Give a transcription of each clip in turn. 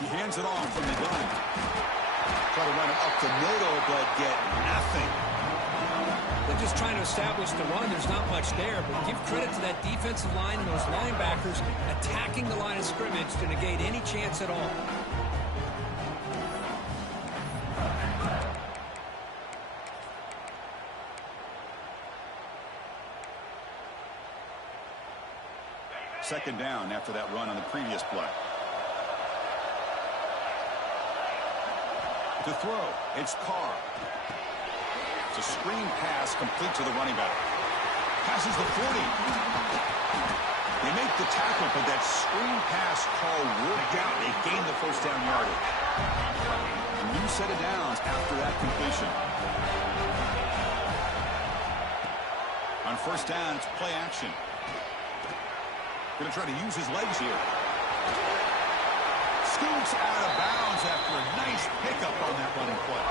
He hands it off from the gun. Try to run it up the middle, but get nothing. They're just trying to establish the run. There's not much there, but give credit to that defensive line and those linebackers attacking the line of scrimmage to negate any chance at all. Second down after that run on the previous play. To throw, it's Carr. It's a screen pass complete to the running back. Passes the 40. They make the tackle, but that screen pass call worked out. They gained the first down yardage. A new set of downs after that completion. On first down, it's play action. Going to try to use his legs here. Scoots out of bounds after a nice pickup on that running play.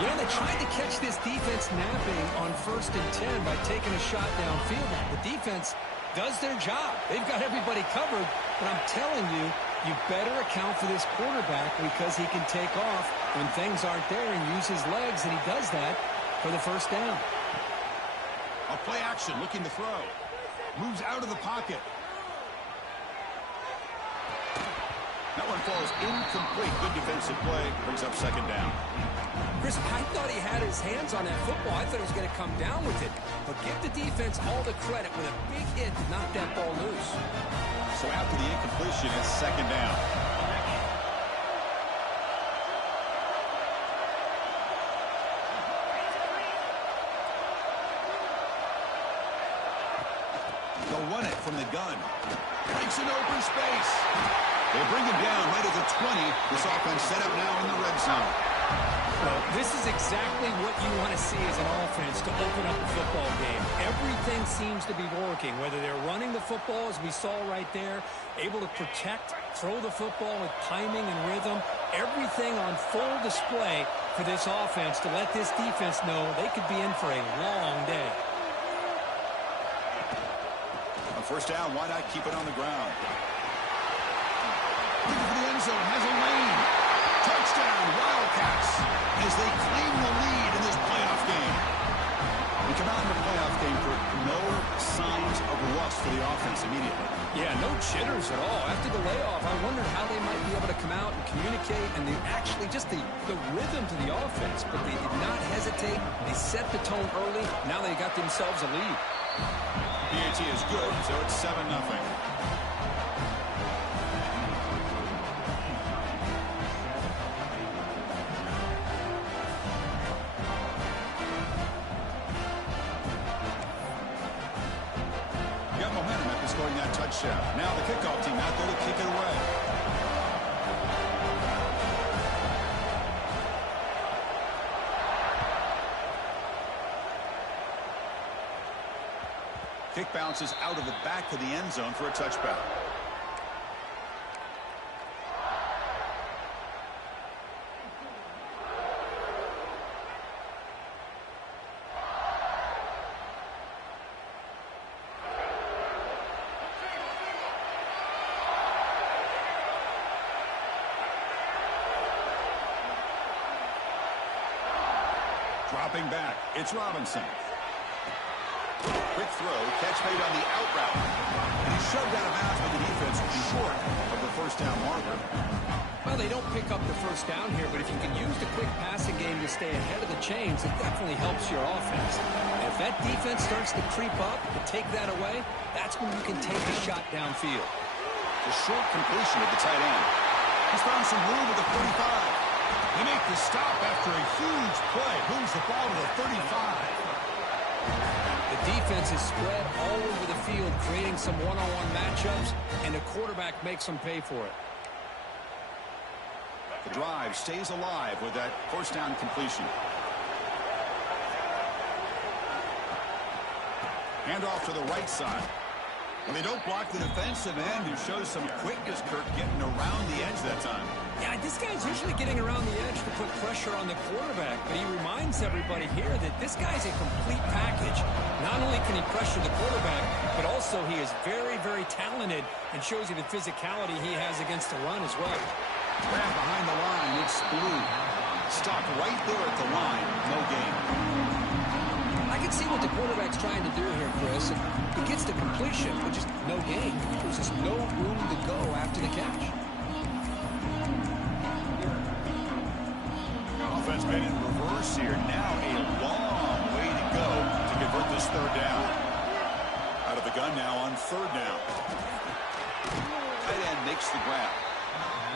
You know, they tried to catch this defense napping on 1st and 10 by taking a shot downfield. The defense does their job. They've got everybody covered, but I'm telling you, you better account for this quarterback because he can take off when things aren't there and use his legs, and he does that for the first down. A play action, looking to throw. Moves out of the pocket. That one falls incomplete. Good defensive play. Brings up second down. Chris, I thought he had his hands on that football. I thought he was going to come down with it. But give the defense all the credit with a big hit to knock that ball loose. So after the incompletion, it's second down. They'll run it from the gun. Breaks an open space. They bring him down right at the 20. This offense set up now in the red zone. Well, this is exactly what you want to see as an offense to open up a football game. Everything seems to be working, whether they're running the football, as we saw right there, able to protect, throw the football with timing and rhythm, everything on full display for this offense to let this defense know they could be in for a long day. On first down, why not keep it on the ground? Looking for the end zone, has a lane. Touchdown, Wildcats, as they claim the lead in this playoff game. We come out in the playoff game for no signs of rust for the offense immediately. Yeah, no jitters at all. After the layoff, I wondered how they might be able to come out and communicate and actually just the rhythm to the offense. But they did not hesitate. They set the tone early. Now they got themselves a lead. PAT is good, so it's 7-0. Got momentum after scoring that touchdown. Now the kickoff team out there to kick it away. Kick bounces out of the back of the end zone for a touchback. Dropping back, it's Robinson. Quick throw, catch made on the out route. And he's shoved out of bounds by the defense short of the first down marker. Well, they don't pick up the first down here, but if you can use the quick passing game to stay ahead of the chains, it definitely helps your offense. And if that defense starts to creep up and take that away, that's when you can take a shot downfield. The short completion of the tight end. He's found some room at the 45. They make the stop after a huge play. Moves the ball to the 35. The defense is spread all over the field, creating some one-on-one matchups, and the quarterback makes them pay for it. The drive stays alive with that first down completion. Hand off to the right side. And they don't block the defensive end, who shows some quickness, Kirk, getting around the edge that time. Yeah, this This guy's usually getting around the edge to put pressure on the quarterback, but he reminds everybody here that this guy's a complete package. Not only can he pressure the quarterback, but also he is very, very talented and shows you the physicality he has against the run as well. Grab behind the line, it's blue. Stopped right there at the line, no gain. I can see what the quarterback's trying to do here, Chris. He gets the completion, but just no gain. There's just no room to go after the catch. Offense been in reverse here. Now a long way to go to convert this third down. Out of the gun now on third down. Tight end makes the grab.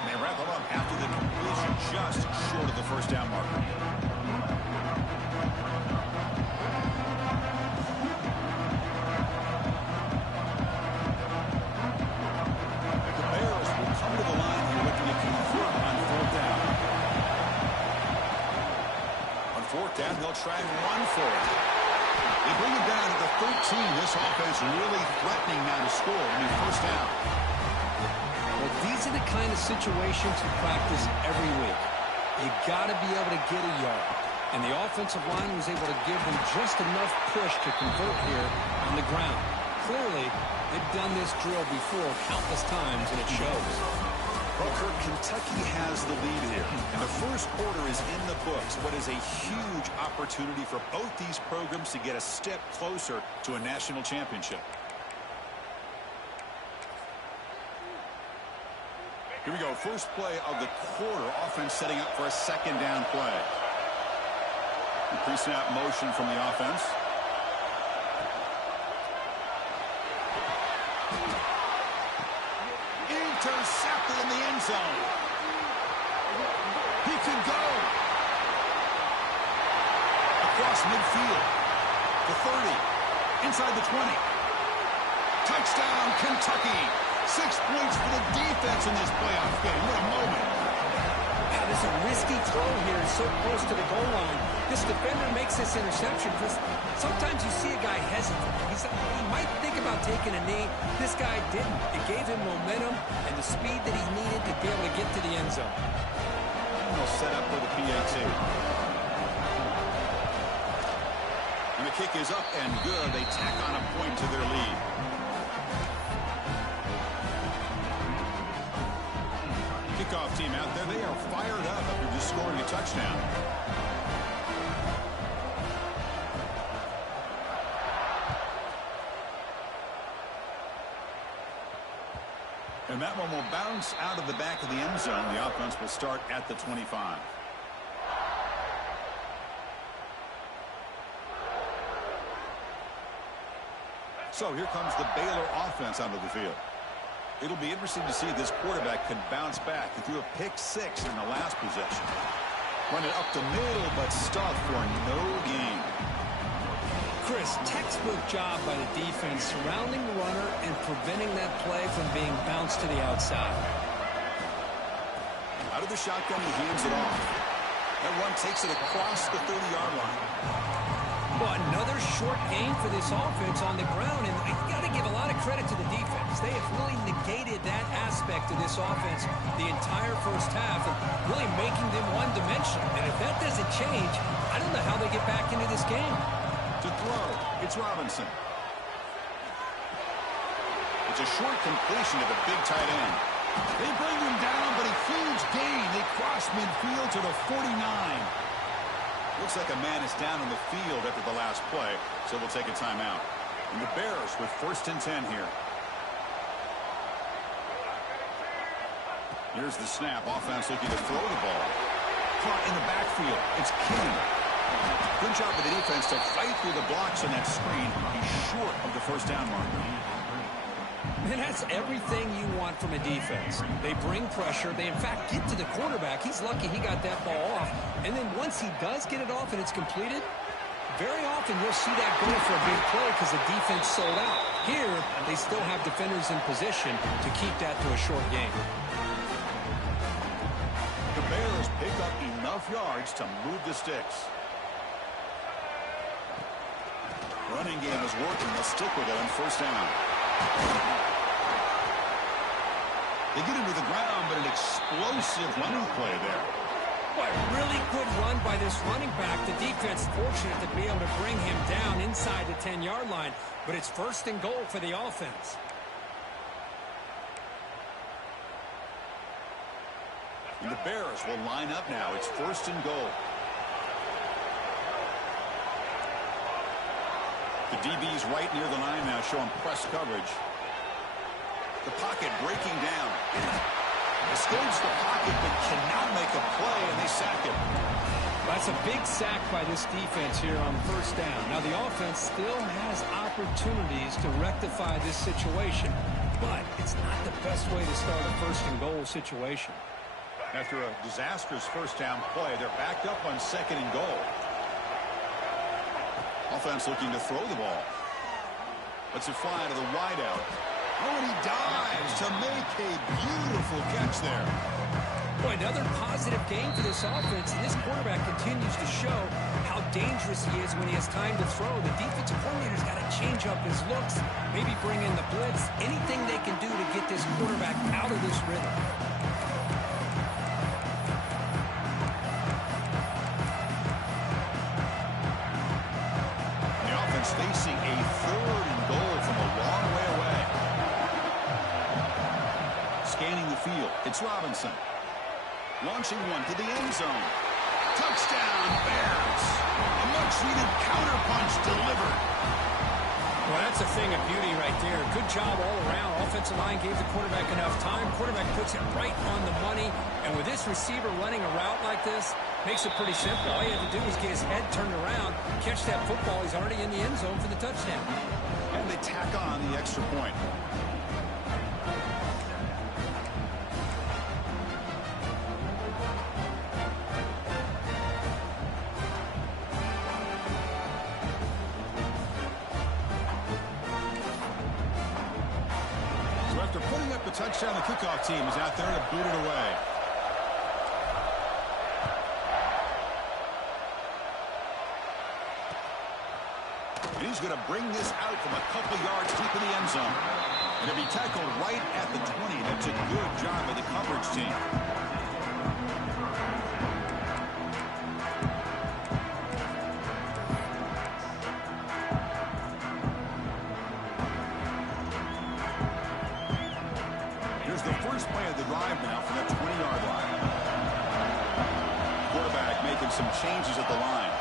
And they wrap him up after the completion just short of the first down marker. The Bears will come to the line here looking to convert on fourth down. On fourth down, they'll try and run for it. They bring it down to the 13. This offense really threatening now to score. I mean, first down. Well, these are the kind of situations you practice every week. You got to be able to get a yard. And the offensive line was able to give them just enough push to convert here on the ground. Clearly, they've done this drill before countless times, and it shows. Well, Kirk, Kentucky has the lead here. And the first quarter is in the books. What is a huge opportunity for both these programs to get a step closer to a national championship. Here we go. First play of the quarter. Offense setting up for a second down play. Pre-snap motion from the offense. Intercepted in the end zone. He can go. Across midfield. The 30. Inside the 20. Touchdown, Kentucky. 6 points for the defense in this playoff game. What a moment. Yeah, this is a risky throw here. It's so close to the goal line. This defender makes this interception because sometimes you see a guy hesitant. He might think about taking a knee. This guy didn't. It gave him momentum and the speed that he needed to be able to get to the end zone. And they'll set up for the PAT. And the kick is up and good. They tack on a point to their lead. Kickoff team out there. They are fired up after just scoring a touchdown. And that one will bounce out of the back of the end zone. The offense will start at the 25. So here comes the Baylor offense onto the field. It'll be interesting to see if this quarterback can bounce back. He threw a pick 6 in the last possession. Run it up the middle, but stuffed for no gain. Chris, textbook job by the defense surrounding the runner and preventing that play from being bounced to the outside. Out of the shotgun, he hands it off. That one takes it across the 30-yard line. Well, another short gain for this offense on the ground, and you got to give a lot of credit to the defense. They have really negated that aspect of this offense the entire first half, and really making them one-dimensional. And if that doesn't change, I don't know how they get back into this game. To throw, it's Robinson. It's a short completion to the big tight end. They bring him down, but a huge gain. They cross midfield to the 49. Looks like a man is down on the field after the last play, so we'll take a timeout. And the Bears with 1st and 10 here. Here's the snap. Offense looking to throw the ball. Caught in the backfield. It's King. Good job of the defense to fight through the blocks on that screen. He's short of the first down marker. And that's everything you want from a defense. They bring pressure. They, in fact, get to the quarterback. He's lucky he got that ball off. And then once he does get it off and it's completed, very often you'll see that go for a big play because the defense sold out. Here, they still have defenders in position to keep that to a short game. The Bears pick up enough yards to move the sticks. Running game is working. They'll stick with it on first down. They get into the ground, but an explosive running play there. Boy, really good run by this running back. The defense fortunate to be able to bring him down inside the 10-yard line, but it's first and goal for the offense. And the Bears will line up now. It's first and goal. The DB's right near the line now, showing press coverage. The pocket breaking down. Escapes the pocket, but cannot make a play, and they sack him. That's a big sack by this defense here on first down. Now, the offense still has opportunities to rectify this situation, but it's not the best way to start a first and goal situation. After a disastrous first down play, they're backed up on second and goal. Offense looking to throw the ball. Lets it fly to the wideout. Oh, and he dives to make a beautiful catch there. Boy, another positive game for this offense, and this quarterback continues to show how dangerous he is when he has time to throw. The defensive coordinator's got to change up his looks, maybe bring in the blitz, anything they can do to get this quarterback out of this rhythm. The offense facing a third and goal from a long way away. Scanning the field, it's Robinson. Launching one to the end zone. Touchdown, Bears. A much-needed counterpunch delivered. Well, that's a thing of beauty right there. Good job all around. Offensive line gave the quarterback enough time. Quarterback puts it right on the money. And with this receiver running a route like this, makes it pretty simple. All you have to do is get his head turned around, catch that football. He's already in the end zone for the touchdown. And they tack on the extra point. After putting up the touchdown, the kickoff team is out there to boot it away. And he's going to bring this out from a couple yards deep in the end zone. And it'll be tackled right at the 20. That's a good job by the coverage team. The first play of the drive now from the 20-yard line. Quarterback making some changes at the line.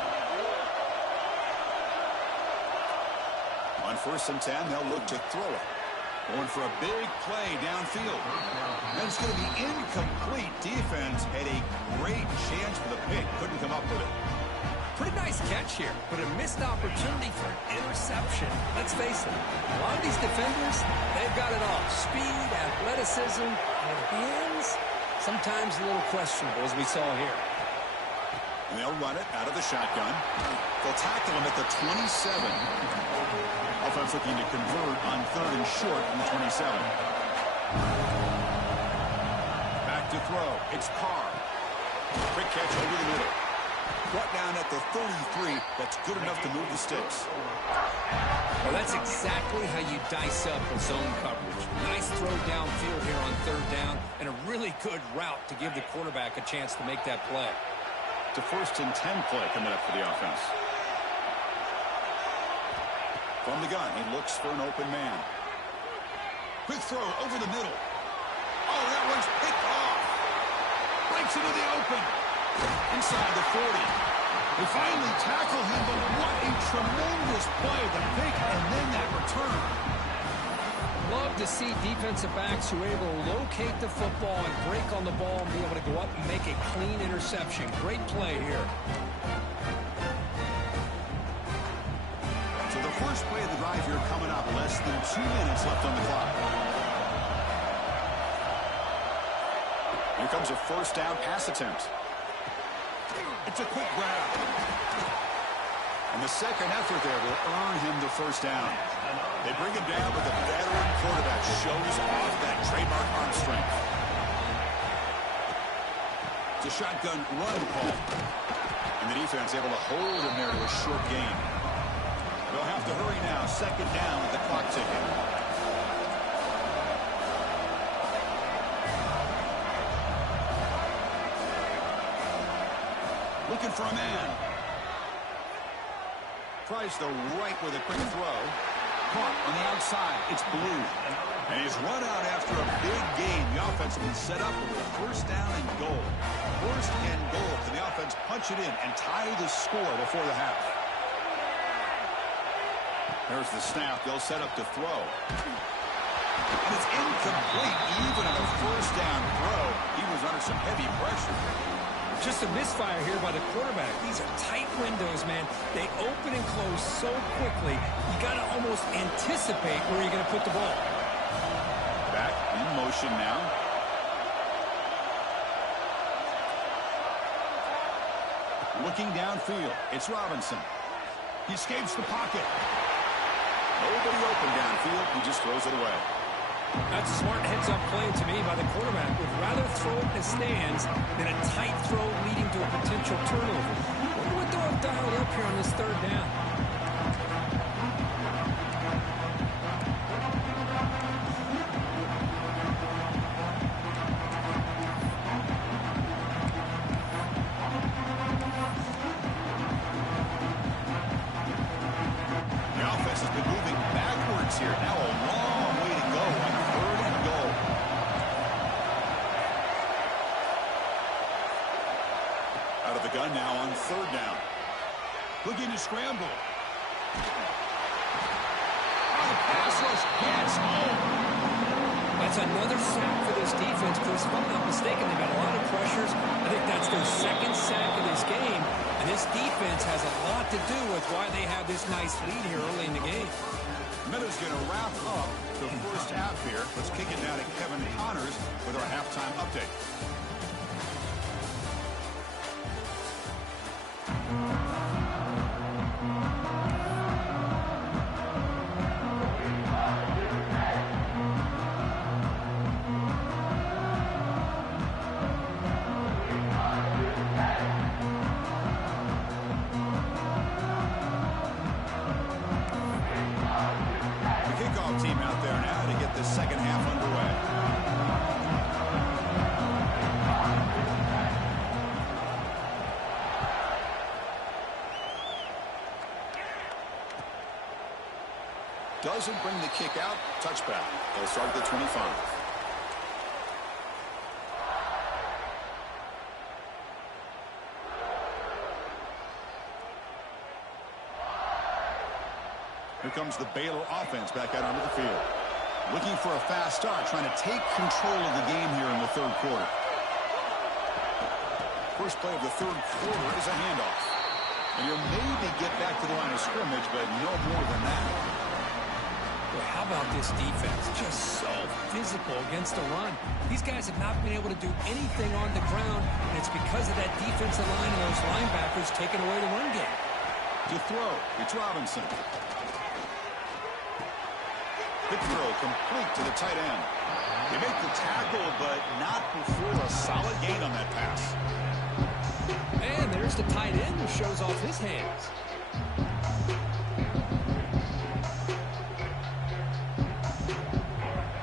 On first and 10, they'll look to throw it. Going for a big play downfield. And it's going to be incomplete. Defense had a great chance for the pick. Couldn't come up with it. Pretty nice catch here, but a missed opportunity for an interception. Let's face it, a lot of these defenders, they've got it all. Speed, athleticism, and hands, sometimes a little questionable, as we saw here. And they'll run it out of the shotgun. They'll tackle him at the 27. Offense looking to convert on third and short from the 27. Back to throw. It's Carr. Quick catch over the middle. Brought down at the 33. That's good enough to move the sticks. Well, that's exactly how you dice up a zone coverage. Nice throw downfield here on third down, and a really good route to give the quarterback a chance to make that play. It's a first and 10 play coming up for the offense. From the gun, he looks for an open man. Quick throw over the middle. Oh, that one's picked off. Breaks into the open. Inside the 40. They finally tackle him, but what a tremendous play. The pick and then that return. Love to see defensive backs who are able to locate the football and break on the ball and be able to go up and make a clean interception. Great play here. So the first play of the drive here coming up. Less than 2 minutes left on the clock. Here comes a first down pass attempt. It's a quick grab. And the second effort there will earn him the first down. They bring him down, but the veteran quarterback shows off that trademark arm strength. It's a shotgun run call. And the defense able to hold him there to a short gain. They'll have to hurry now. Second down with the clock ticking. Looking for a man. Tries the right with a quick throw. Caught on the outside. It's Blue. And he's run out after a big gain. The offense has been set up with a first down and goal. First and goal. Can the offense punch it in and tie the score before the half? There's the snap. They'll set up to throw. And it's incomplete. Even on a first down throw, he was under some heavy pressure. Just a misfire here by the quarterback. These are tight windows, man. They open and close so quickly. You got to almost anticipate where you're going to put the ball. Back in motion now. Looking downfield. It's Robinson. He escapes the pocket. Nobody open downfield. He just throws it away. That's a smart heads-up play to me by the quarterback. Would rather throw it in the stands than a tight throw leading to a potential turnover. Wonder what they'll have dialed up here on this third down. The offense has been moving backwards here. Now a long way to go on third and goal. Out of the gun now on third down. Looking to scramble. Oh, the pass rush gets home. That's another sack for this defense, Chris. If I'm not mistaken, they've got a lot of pressures. I think that's their second sack of this game. And this defense has a lot to do with why they have this nice lead here early in the game. Meadows going to wrap up the first half here. Let's kick it now to Kevin Connors with our halftime update. Team out there now to get the second half underway. Doesn't bring the kick out. Touchback. They'll start at the 25. Here comes the Baylor offense back out onto the field. Looking for a fast start, trying to take control of the game here in the third quarter. First play of the third quarter is a handoff. And you'll maybe get back to the line of scrimmage, but no more than that. Boy, how about this defense? Just so physical against the run. These guys have not been able to do anything on the ground, and it's because of that defensive line and those linebackers taking away the run game. To throw, it's Robinson. Good throw, complete to the tight end. They make the tackle, but not before a solid gain on that pass. And there's the tight end who shows off his hands.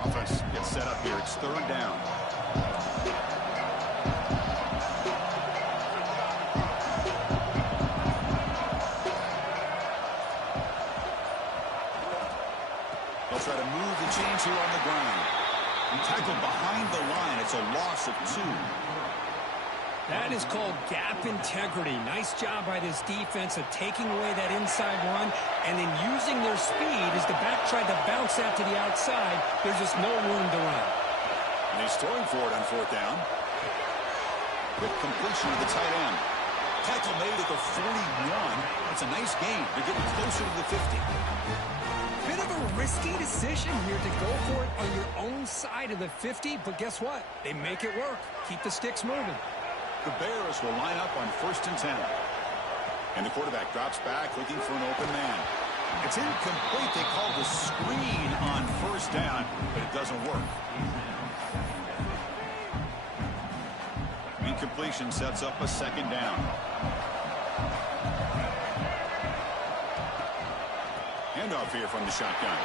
Offense gets set up here. It's third down. They'll try to move the chains here on the ground. And tackled behind the line. It's a loss of 2. That is called gap integrity. Nice job by this defense of taking away that inside run and then using their speed as the back tried to bounce out to the outside. There's just no room to run. And he's throwing for it on fourth down. Quick completion to the tight end. Tackle made at the 41. That's a nice gain. They're getting closer to the 50. Bit of a risky decision here to go for it on your own side of the 50, but guess what? They make it work. Keep the sticks moving. The Bears will line up on 1st and 10. And the quarterback drops back looking for an open man. It's incomplete. They call the screen on first down, but it doesn't work. Incompletion sets up a second down. Handoff here from the shotgun.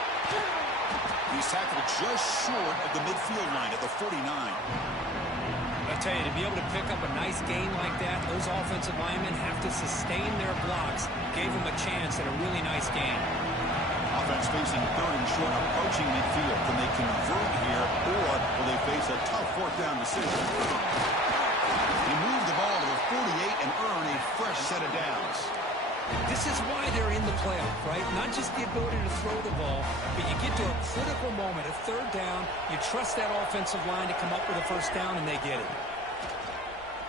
He's tackled just short of the midfield line at the 49. I tell you, to be able to pick up a nice gain like that, those offensive linemen have to sustain their blocks. Gave them a chance at a really nice gain. Offense facing third and short, approaching midfield. Can they convert here, or will they face a tough fourth down decision? They move the ball to the 48 and earn a fresh set of downs. This is why they're in the playoff, right? Not just the ability to throw the ball, but you get to a critical moment, a third down, you trust that offensive line to come up with a first down, and they get it.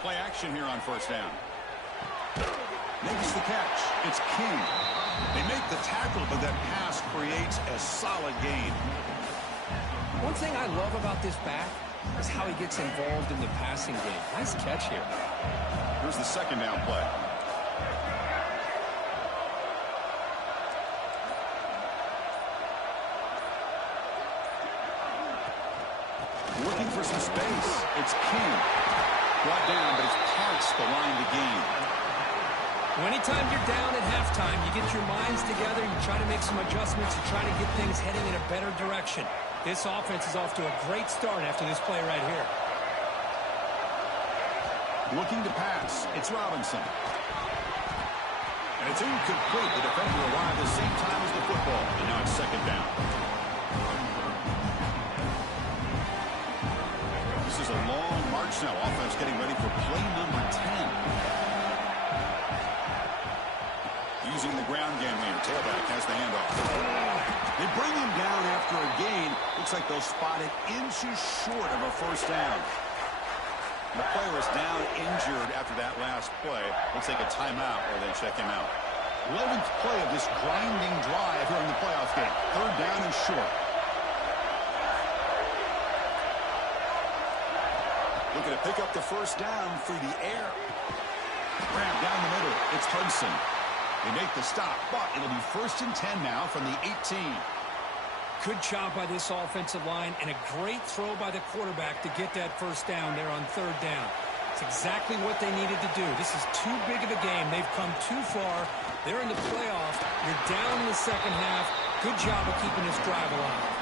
Play action here on first down. Makes the catch. It's King. They make the tackle, but that pass creates a solid gain. One thing I love about this back is how he gets involved in the passing game. Nice catch here. Here's the second down play. Looking for some space. It's King. Brought down, but he's past the line to gain. Anytime you're down at halftime, you get your minds together, you try to make some adjustments, you try to get things heading in a better direction. This offense is off to a great start after this play right here. Looking to pass. It's Robinson. And it's incomplete. The defender arrived at the same time as the football. And now it's second down. This is a long march now. Offense getting ready for play number 10. Using the ground game here. Tailback has the handoff. They bring him down after a gain. Looks like they'll spot it inches short of a first down. The player is down injured after that last play. They'll take a timeout or they check him out. 11th play of this grinding drive here in the playoff game. Third down and short. Looking to pick up the first down through the air. Grab down the middle. It's Hudson. They make the stop, but it'll be first and 10 now from the 18. Good job by this offensive line and a great throw by the quarterback to get that first down there on third down. It's exactly what they needed to do. This is too big of a game. They've come too far. They're in the playoff. You're down in the second half. Good job of keeping this drive alive.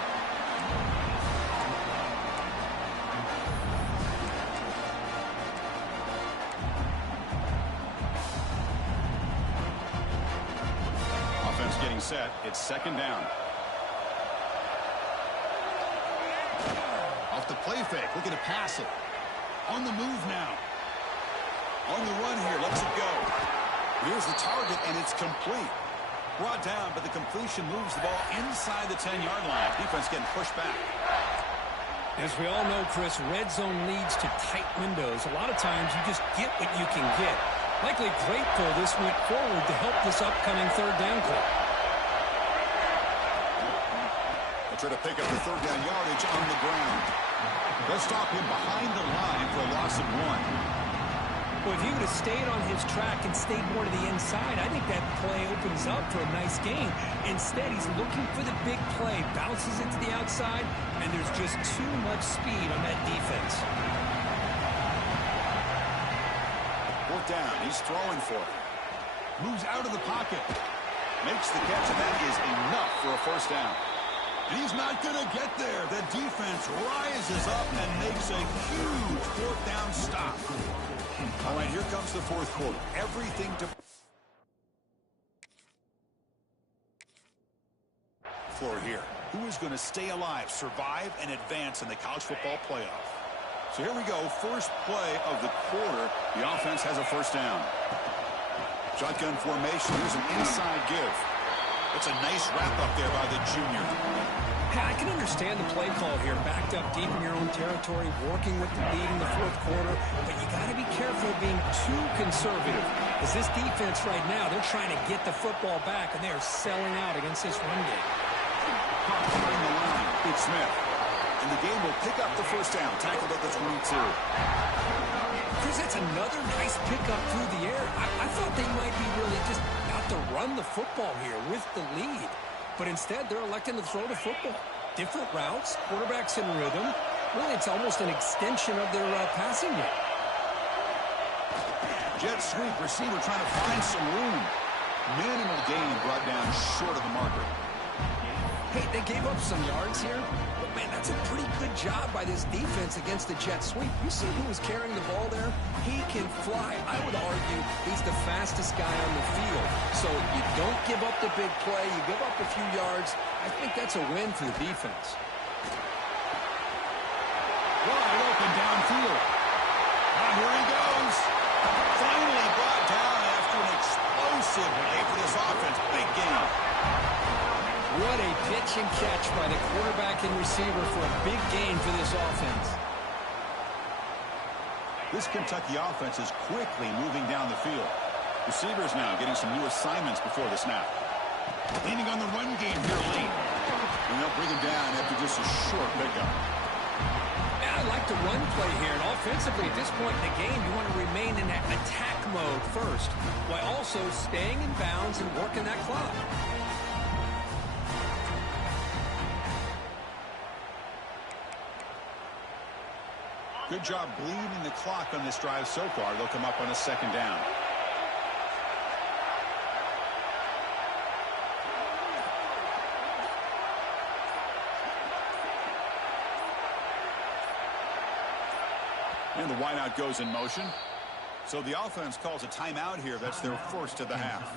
Getting set. It's second down. Off the play fake. Looking to pass it. On the move now. On the run here. Lets it go. Here's the target, and it's complete. Brought down, but the completion moves the ball inside the 10-yard line. Defense getting pushed back. As we all know, Chris, red zone leads to tight windows. A lot of times you just get what you can get. Likely great, though, this week forward to help this upcoming third down play. They'll try to pick up the third down yardage on the ground. They'll stop him behind the line for a loss of 1. Well, if he would have stayed on his track and stayed more to the inside, I think that play opens up for a nice gain. Instead, he's looking for the big play, bounces it to the outside, and there's just too much speed on that defense. Fourth down, he's throwing for it. Moves out of the pocket. Makes the catch, and that is enough for a first down. And he's not going to get there. The defense rises up and makes a huge fourth down stop. All right, here comes the fourth quarter. Everything to floor here. Who is going to stay alive, survive, and advance in the college football playoff? So here we go. First play of the quarter. The offense has a first down. Shotgun formation. Here's an inside give. It's a nice wrap-up there by the junior. Yeah, I can understand the play call here. Backed up deep in your own territory, working with the lead in the fourth quarter. But you got to be careful of being too conservative. Because this defense right now, they're trying to get the football back, and they are selling out against this run game. Covering the line. It's Smith. And the game will pick up the first down. Tackled at the 22. Chris, that's another nice pickup through the air. I thought they might be really just out to run the football here with the lead. But instead, they're electing to throw the football. Different routes, quarterbacks in rhythm. Really, it's almost an extension of their passing game. Jet sweep, receiver trying to find some room. Minimal gain brought down short of the marker. Hey, they gave up some yards here, but Man, that's a pretty good job by this defense against the jet sweep. You see who was carrying the ball there? He can fly. I would argue he's the fastest guy on the field. So you don't give up the big play. You give up a few yards. I think that's a win for the defense. Wide open downfield. Here he goes. Finally brought down after an explosive play for this offense. Big game. What a pitch and catch by the quarterback and receiver for a big gain for this offense. This Kentucky offense is quickly moving down the field. Receivers now getting some new assignments before the snap. Leaning on the run game here late. And they'll bring him down after just a short pickup. I like the run play here, and offensively at this point in the game, you want to remain in that attack mode first, while also staying in bounds and working that clock. Good job bleeding the clock on this drive so far. They'll come up on a second down. And the wideout goes in motion. So the offense calls a timeout here. That's their first of the half.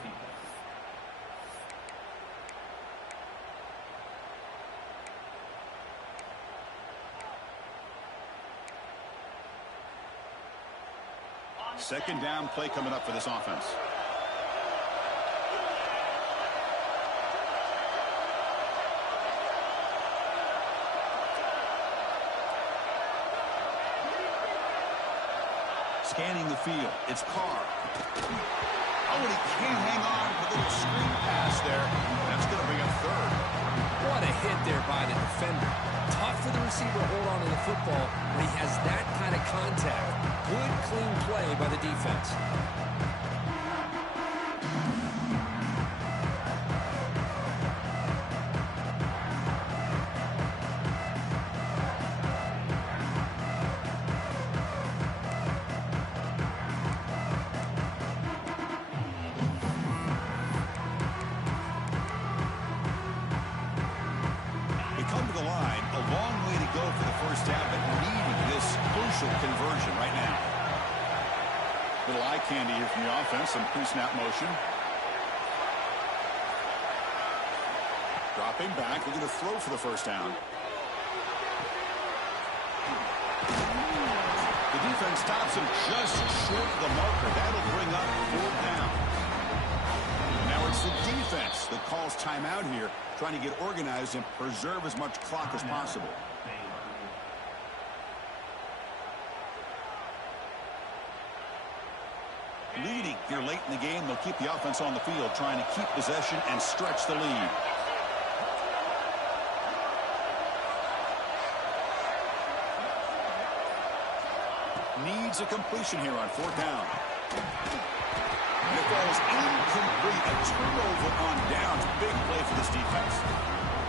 Second down play coming up for this offense. Scanning the field. It's Carr. Oh, and he can't hang on. A little screen pass there. That's going to bring up third. What a hit there by the defender. Tough for the receiver to hold on to the football when he has that kind of contact. Good, clean play by the defense. Conversion right now. Little eye candy here from the offense. Some pre-snap motion. Dropping back. Looking to throw for the first down. The defense stops him just short of the marker. That'll bring up fourth down. And now it's the defense that calls timeout here, trying to get organized and preserve as much clock as possible. Leading here late in the game, they'll keep the offense on the field, trying to keep possession and stretch the lead. Needs a completion here on fourth down. And it falls incomplete. A turnover on downs. Big play for this defense.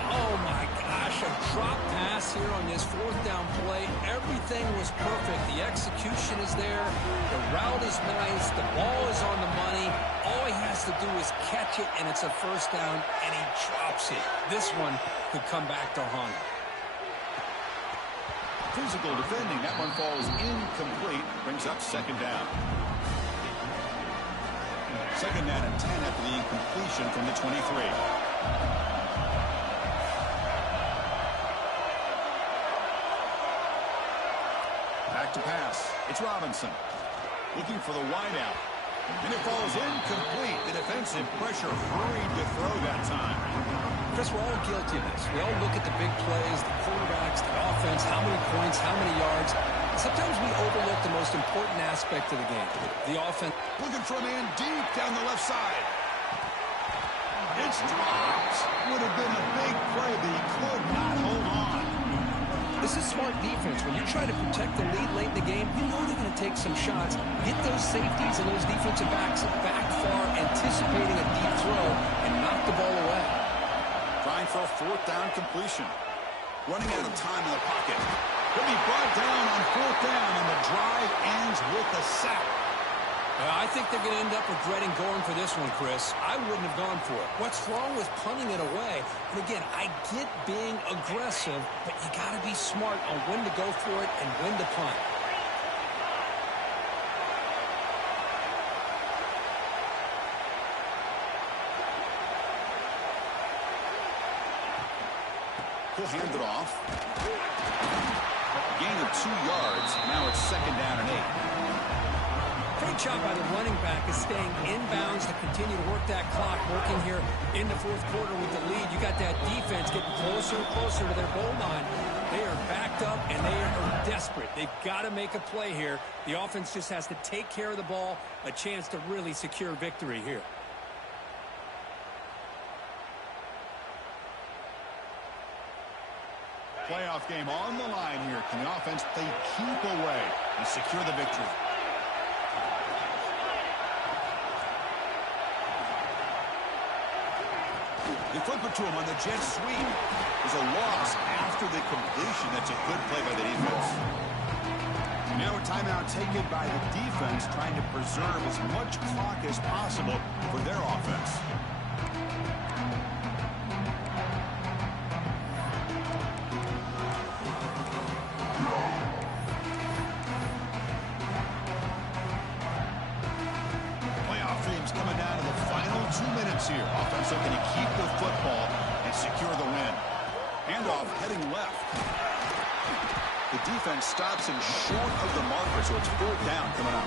Oh, my gosh, a drop pass here on this fourth down play. Everything was perfect. The execution is there. The route is nice. The ball is on the money. All he has to do is catch it, and it's a first down, and he drops it. This one could come back to haunt him. Physical defending. That one falls incomplete. Brings up second down. Second down and 10 after the incompletion from the 23. Back to pass. It's Robinson. Looking for the wideout. And it falls incomplete. The defensive pressure hurried to throw that time. Chris, we're all guilty of this. We all look at the big plays, the quarterbacks, the offense, how many points, how many yards. Sometimes we overlook the most important aspect of the game, the offense. Looking for a man deep down the left side. It's dropped. Would have been a big play, but he could not hold on. This is smart defense. When you try to protect the lead late in the game, you know they're going to take some shots. Get those safeties and those defensive backs back far, anticipating a deep throw, and knock the ball away. Trying for a fourth down completion. Running out of time in the pocket. He'll be brought down on fourth down, and the drive ends with a sack. I think they're going to end up regretting going for this one, Chris. I wouldn't have gone for it. What's wrong with punting it away? And again, I get being aggressive, but you got to be smart on when to go for it and when to punt. He'll hand it off. Gain of 2 yards. Now it's 2nd down and 8. Great job by the running back is staying inbounds to continue to work that clock, working here in the 4th quarter with the lead. You got that defense getting closer and closer to their goal line. They are backed up, and they are desperate. They've got to make a play here. The offense just has to take care of the ball, a chance to really secure victory here. Playoff game on the line here. Can the offense they keep away and secure the victory? They flip it to him on the jet sweep. There's a loss after the completion. That's a good play by the defense. Now a timeout taken by the defense, trying to preserve as much clock as possible for their offense. Coming down to the final 2 minutes here. Offense looking to keep the football and secure the win. Handoff heading left. The defense stops him short of the marker, so it's 4th down coming up.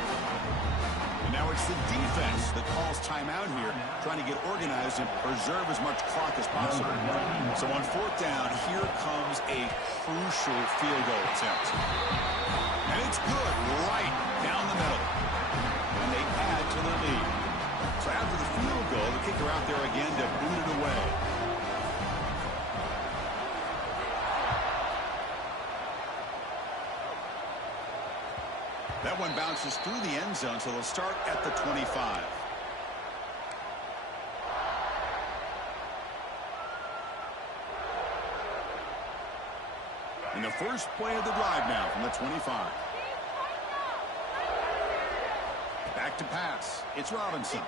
And now it's the defense that calls timeout here, trying to get organized and preserve as much clock as possible. So on 4th down, here comes a crucial field goal attempt. And it's good right down the middle. And they add to their lead. So after the field goal, the kicker out there again to boot it away. That one bounces through the end zone, so they'll start at the 25. In the first play of the drive now from the 25. Back to pass. It's Robinson.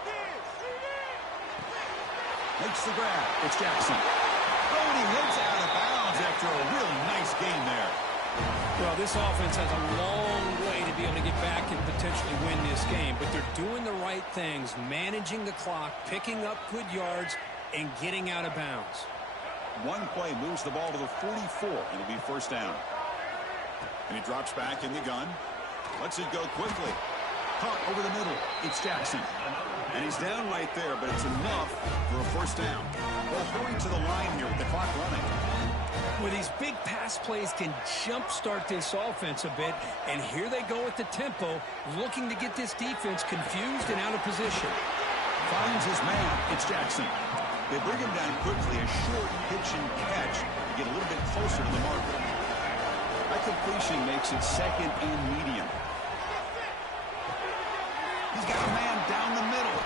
Makes the grab. It's Jackson. Oh, and he heads out of bounds after a really nice game there. Well, this offense has a long way to be able to get back and potentially win this game, but they're doing the right things, managing the clock, picking up good yards, and getting out of bounds. One play moves the ball to the 44. It'll be 1st down. And he drops back in the gun. Lets it go quickly. Caught over the middle. It's Jackson. And he's down right there, but it's enough for a 1st down. They'll hurry to the line here with the clock running. Well, these big pass plays can jumpstart this offense a bit, and here they go at the tempo, looking to get this defense confused and out of position. Finds his man. It's Jackson. They bring him down quickly, a short pitch and catch to get a little bit closer to the marker. That completion makes it 2nd and medium. He's got a man down the middle.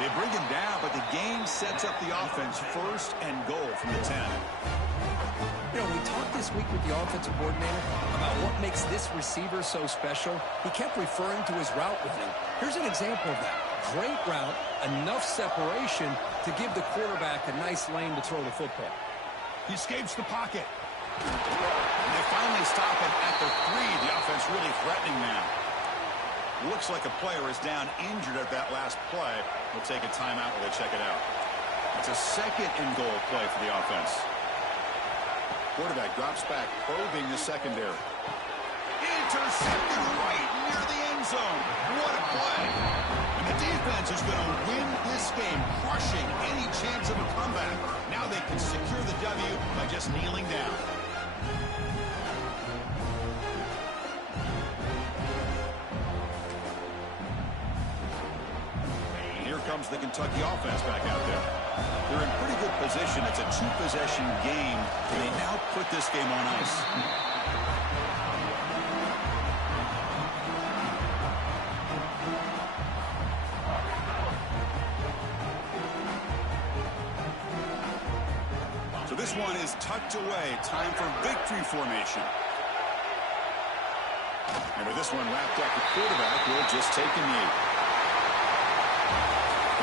They bring him down, but the game sets up the offense 1st and goal from the 10. You know, we talked this week with the offensive coordinator about what makes this receiver so special. He kept referring to his route with him. Here's an example of that. Great route, enough separation to give the quarterback a nice lane to throw the football. He escapes the pocket. And they finally stop him at the 3. The offense really threatening now. Looks like a player is down injured at that last play. We'll take a timeout while they check it out. It's a 2nd and goal play for the offense. Quarterback drops back, probing the secondary. Intercepted right near the end zone. What a play. And the defense is going to win this game, crushing any chance of a comeback. Now they can secure the W by just kneeling down. Comes the Kentucky offense back out there. They're in pretty good position. It's a 2-possession game. They now put this game on ice. So this one is tucked away. Time for victory formation. And with this one wrapped up, the quarterback will just take a knee.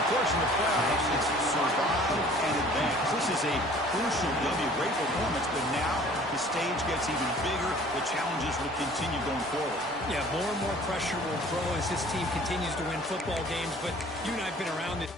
course, in the playoffs, it's survive and advance. This is a crucial W. Great performance, but now the stage gets even bigger. The challenges will continue going forward. Yeah, more and more pressure will grow as this team continues to win football games, but you and I have been around it.